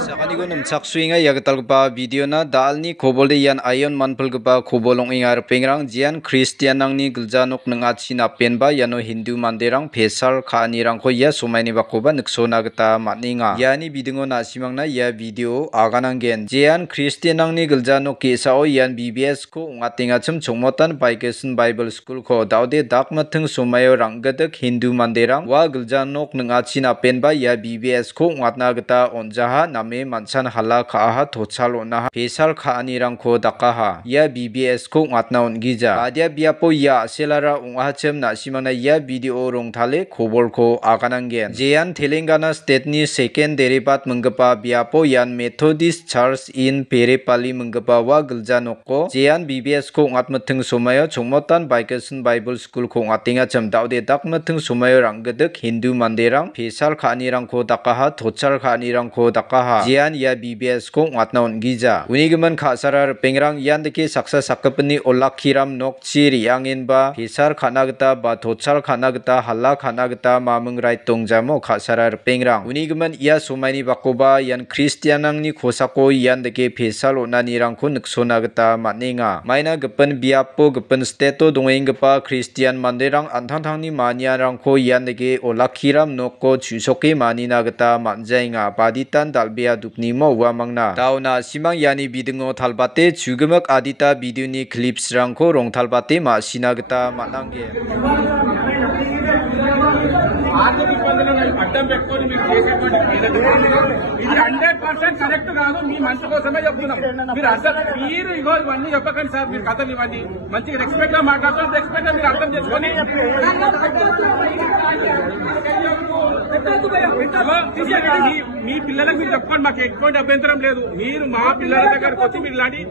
Sakani ko nung saksui nga yagatal pa video na dal ni kobol de yan ayon manpal pa kobolong ingar pengrang jian Christian nang ni giljanok nang atsin apen ba yano Hindu manderang pesal khaanirang ko ya sumai ni bakoba nuksona gata matninga yani bidingo na simang na ya video agananggen jian Christian nang ni giljanok kesao yan BBS ko ngatinga chum chongmotan Vacation Bible School ko daude dakmathung sumayo ranggadak Hindu manderang wa giljanok nang atsin apen ba ya BBS ko ngatna gata onjaha name mansan hala kaaha thochal onaha pesal khaanirangko dakaha ya BBS ko ngatna ongija badia biapo ya selara ongahachem na simangna ya video rongthale khobolko agananggen jian Telangana state ni second deribat menggepa biapo yan Methodist Church in Perepali menggepa wa giljanokko jian BBS ko ngatmathung somayo chongmotan Vacation Bible School ko ngatinga chem daude dakmathung somayo ranggadak Hindu manderang pesal khaanirangko dakaha thochal khaanirangko dakaha jian ya BBS ko ngatna ongija unigeman khasarar pengrang yandeke saksa sakapni olakhiram nokchi riangin ba pesal khanagta ba thochal khanagta halla khanagta mamungrai tongjamo khasarar pengrang unigeman ia somaini bakoba yan Christianangni khosako yandeke pesal onanirangko nuksona gata matninga maina gepen biapo gepen steto dongenggepa Christian manderang antangtangni maniarangko yandeke olakhiram nokko chusoke manina gata manjainga baditan dalbea duknimo wamangna dauna simang yani bidingo talbate chugemak adita videoni clips rangko rong talbate ma sinagata manangge అడ్డం పెట్టుకొని మీరు చేసేటువంటి ఇది 100% correct కాదు. మీ మంచి కోసమే చెప్తున్నాం. మీరు అసలు మీరు ఇగో ఇవన్నీ చెప్పకండి సార్. మీరు కథలు ఇవన్నీ మంచిగా రెస్పెక్ట్ గా మాట్లాడుతున్నారు. రెస్పెక్ట్ గా మీరు అర్థం చేసుకొని మీ పిల్లలకు మీరు చెప్పుకోండి. మాకు ఎటువంటి అభ్యంతరం లేదు. మీరు మా పిల్లల దగ్గరకు వచ్చి మీరు ఇలాంటి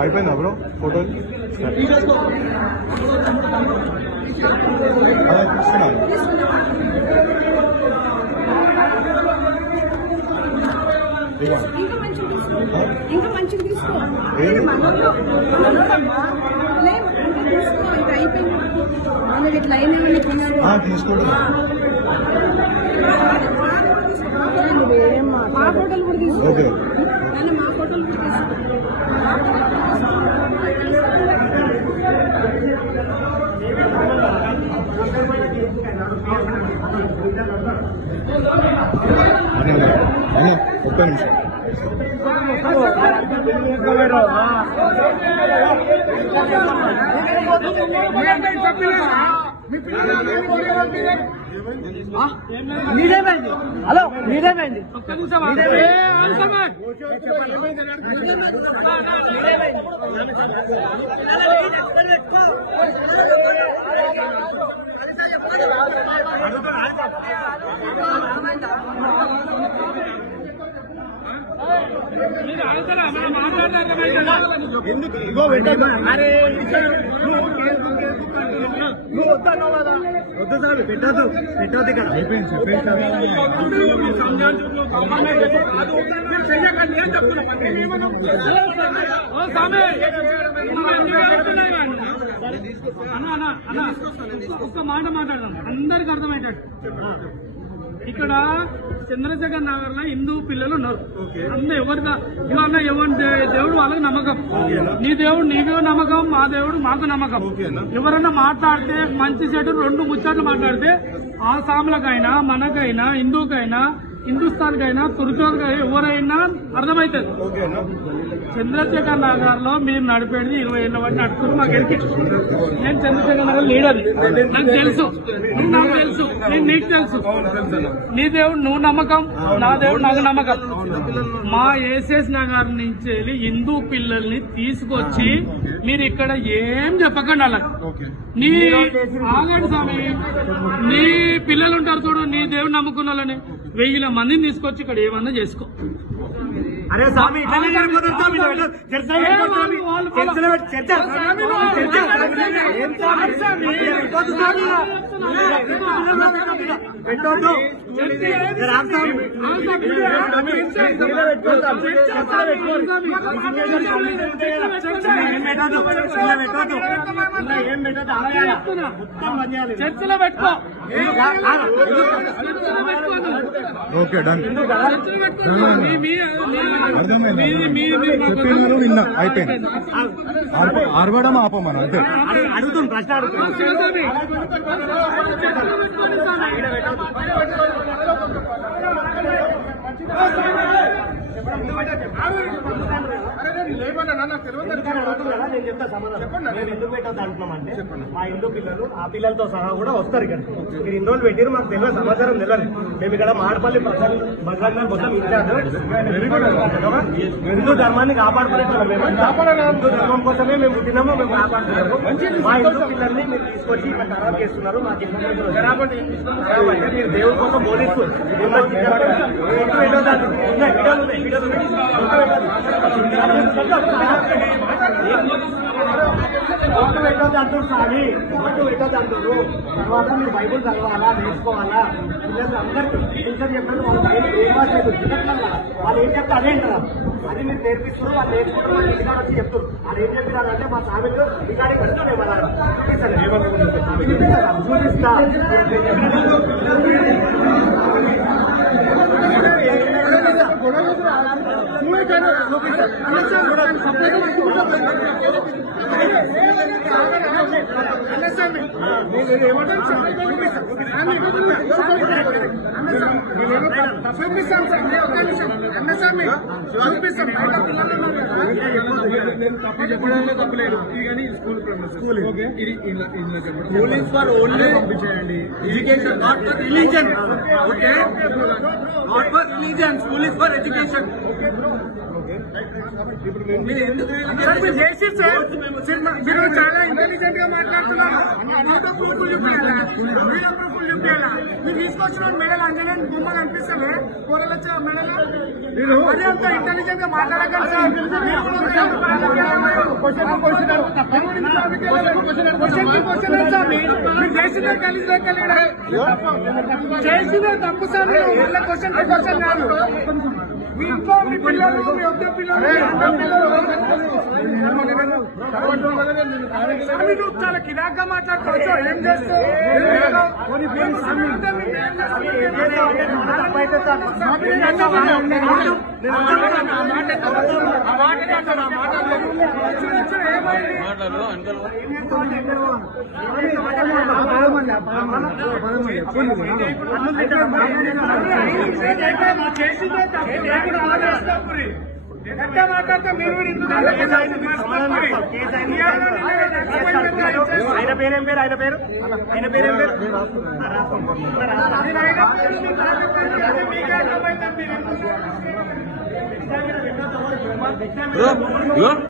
అయిపోయిందా బ్రో ఫోటో అదే తీసుకున్నాను ఇంకా మంచిగా తీసుకో అయిపోయింది ఇట్లా అయినా తీసుకోండి మా ఫోటోలు కూడా తీసుకో మా ఫోటోలు కూడా తీసుకో ఒక్క నిమిషం మీరేమైంది హలో మీరేమైంది ఎందుకు ఇగో అరే నువ్వు వద్దావు కదా వద్దు సార్ పెట్టదు ఇక్కడ అయిపోయింది ఒక్క మాట మాట్లాడదాం అందరికి అర్థమయ్యేటట్టు ఇక్కడ చంద్రశేఖర్ నగర్ లో హిందూ పిల్లలు ఉన్నారు. అందరూ ఎవరిగా ఇవాళ ఎవరి దేవుడు వాళ్ళకి నమ్మకం. నీ దేవుడు నీకు నమ్మకం, మా దేవుడు మాకు నమ్మకం. ఎవరన్నా మాట్లాడితే మంచి చెడు రెండు ముచ్చట్లు మాట్లాడితే ఆ సాములకైనా మనకైనా హిందూకైనా హిందుస్థాన్ కైనా తుర్కానికైనా ఎవరైనా అర్థమవుతుంది. చంద్రశేఖర్ నగర్ లో మీరు నడిపేది 20 ఏళ్ల వాటి నడుపుతున్నారు. మాకు ఎరికే. నేను చంద్రశేఖర్ నగర్ లీడర్, నాకు తెలుసు, నేను నీకు తెలుసు. నీ దేవుడు నువ్వు నమ్మకం, నా దేవుడు నాకు నమ్మకం. మా ఏసెస్ నగర్ నుంచి వెళ్ళి హిందూ పిల్లల్ని తీసుకొచ్చి మీరు ఇక్కడ ఏం చెప్పకండి అలా. నీ ఆగండి స్వామి, నీ పిల్లలు ఉంటారు చూడు, నీ దేవుడు నమ్ముకున్న వాళ్ళని 1000 మందిని తీసుకొచ్చి ఇక్కడ ఏమన్నా చేసుకో. అరే స్వామి ఇట్లనే జరిగిపోతుంది స్వామి. పెట్టొద్దు. చర్చలో పెట్టుకో. Okay done. చెప్పినాను నిన్న అయిపోయింది. ఆర్భడం ఆపమను అంతే. అడుగుతుంది ప్రశ్న అడుగుతుంది. నేను చెప్తా సమాధానం. మేము ఎందుకు పెట్టద్దు అంటున్నామంటే మా హిందూ పిల్లలు ఆ పిల్లలతో సహా కూడా వస్తారు ఇక్కడ. మీరు ఇన్ని రోజులు పెట్టారు, మాకు తెలియదు, సమాచారం తెలియదు. మేము ఇక్కడ మాడపల్లి భద్రంగా మొత్తం హిందూ ధర్మాన్ని కాపాడుకునేట్టున్నాం. మేము హిందూ ధర్మం కోసమే మేము పుట్టినామో మేము కాపాడుతున్నాము. మా హిందూ పిల్లల్ని మీరు తీసుకొచ్చి ఇక్కడ ఖరాబ్ చేస్తున్నారు. మాకు అంటే మీరు దేవుడి కోసం బోధిస్తూ ఓటు పెట్టద్దు అంటారు స్వామి, ఓటు పెట్టద్దు అంటారు. తర్వాత మీరు బైబుల్ చదవాలా, నేర్చుకోవాలా. పిల్లలు అందరికీ టీచర్ చెప్తారు, వాళ్ళ బైబుల్ ఏ భాష వాళ్ళు ఏం చెప్తే అదే అంటారు. అది మీరు నేర్పిస్తారు, వాళ్ళు నేర్చుకుంటారు, వాళ్ళు రికార్డు వచ్చి చెప్తారు. వాళ్ళు ఏం చెప్పినారంటే మా స్వామిలో రికార్డింగ్ పెడతారు. ఏమన్నారు చూపిస్తా. రూలింగ్ ఫర్ ఓన్లీ పంపించేయండి. Education not for religion. Okay, not for religion, school is for education. మీరు చాలా ఇంటెలిజెంట్ గా మాట్లాడుతున్నారు. మీరు తీసుకొచ్చిన మెడల్ అంజనే బొమ్మలు అనిపిస్తావే, కూరలు వచ్చిన మెడల్ అదే అంత ఇంటెలిజెంట్ గా మాట్లాడగలరు సార్. మీరు చేసిన కలిసి చేసిన తప్పు సార్. క్వశ్చన్ క్వశ్చన్ కాదు. మీ ఇంట్లో మీ పిల్లలు, మీ వద్ద పిల్లలు, నువ్వు చాలా కిరాక్గా మాట్లాడుకోవచ్చు. ఏం చేస్తావు? ఎట్లా మాట్లాడతా మీరు? ఆయన పేరేం పేరు? ఆయన పేరు మీరు